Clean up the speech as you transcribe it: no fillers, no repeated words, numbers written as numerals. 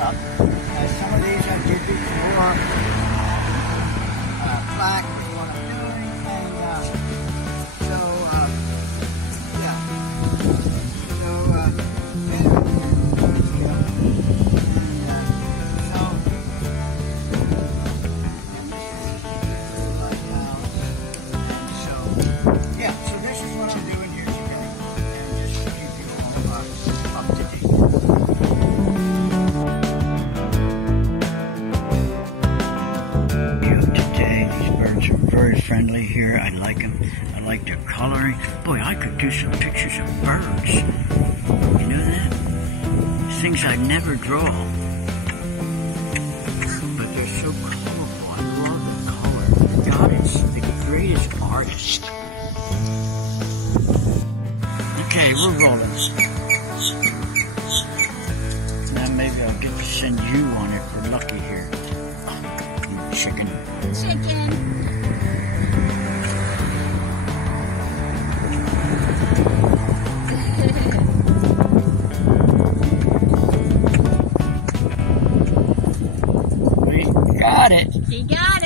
up. Some of these I did before. Black is what I'm doing, and so yeah. So yeah, so this is what I'm doing here today, and just to keep you all up to date. Today, these birds are very friendly here. I like them. I like their coloring. Boy, I could do some pictures of birds. You know that? Things I never draw. But they're so colorful. I love the color. God is the greatest artist. Okay, we're rolling. Now maybe I'll get to send you on it for lucky here. Chicken. Chicken. We got it. He got